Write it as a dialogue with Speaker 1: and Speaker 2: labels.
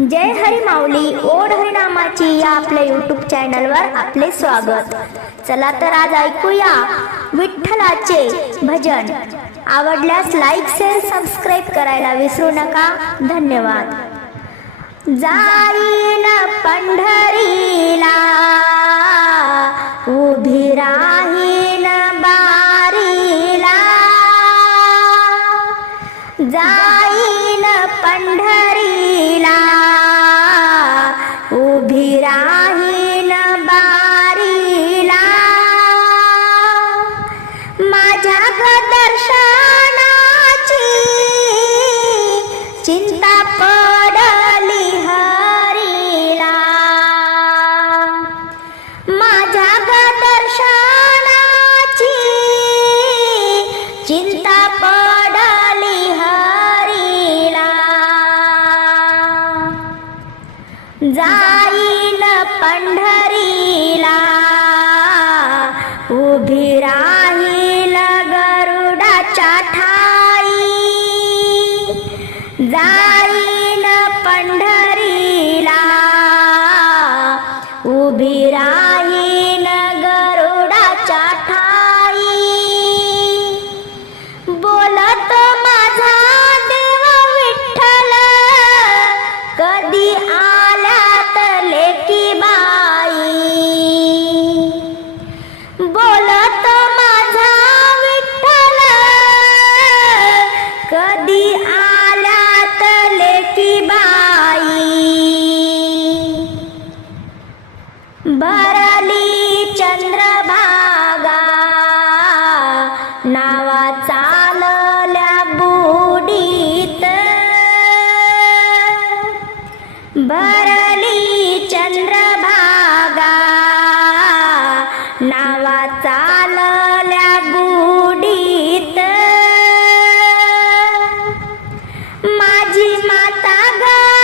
Speaker 1: जय हरी माऊली ओढ हरिनामाची या आपल्या युट्यूब चॅनलवर आपले स्वागत. चला तर आज ऐकूया विठ्ठलाचे भजन. आवडल्यास लाईक शेअर सबस्क्राईब करायला विसरू नका. धन्यवाद. जाईन पंढरीला उभी राहीन बारीला. जा चिंता पडली हरीला. माझ्या ग दर्शनाची चिंता पडली हरीला. जाईल पंढरीला उभी उभी desmata agora.